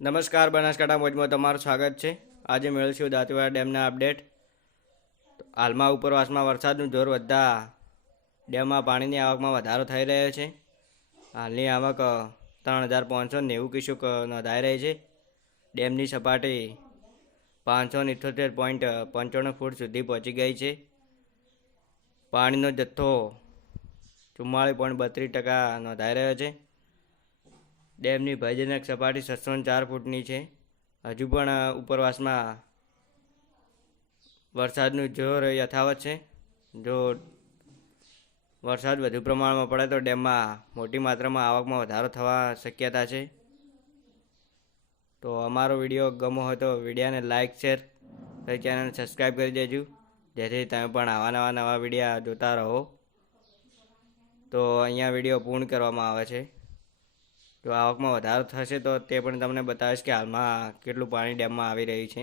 નમસ્કાર, બનાસકાંઠા મોજમાં તમારું સ્વાગત છે. આજે મેળવશું દાંતીવાડા ડેમના અપડેટ. હાલમાં ઉપરવાસમાં વરસાદનું જોર વધતા ડેમમાં પાણીની આવકમાં વધારો થઈ રહ્યો છે. હાલની આવક ત્રણ હજાર પાંચસો નેવું ક્યુસેક નોંધાઈ રહી છે. ડેમની સપાટી પાંચસો ઇઠોતેર પોઈન્ટ પંચાણું ફૂટ સુધી પહોંચી ગઈ છે. પાણીનો જથ્થો ચુમ્માળીસ પોઈન્ટ બત્રીસ ટકા નોંધાઈ રહ્યો છે. ડેમની ભયજનક સપાટી છસો ચાર ફૂટની છે. હજુ પણ ઉપરવાસમાં વરસાદનું જોર યથાવત છે. જો વરસાદ વધુ પ્રમાણમાં પડે તો ડેમમાં મોટી માત્રામાં આવકમાં વધારો થવા શક્યતા છે. તો અમારો વીડિયો ગમો હોય તો વિડીયોને લાઇક શેર કરી ચેનલને સબસ્ક્રાઈબ કરી દેજો. જેથી તમે પણ આવા નવા નવા વિડીયા જોતા રહો. તો અહીંયા વીડિયો પૂર્ણ કરવામાં આવે છે. જો આવકમાં વધારો થશે તો તે પણ તમને બતાવીશ કે હાલમાં કેટલું પાણી ડેમમાં આવી રહ્યું છે.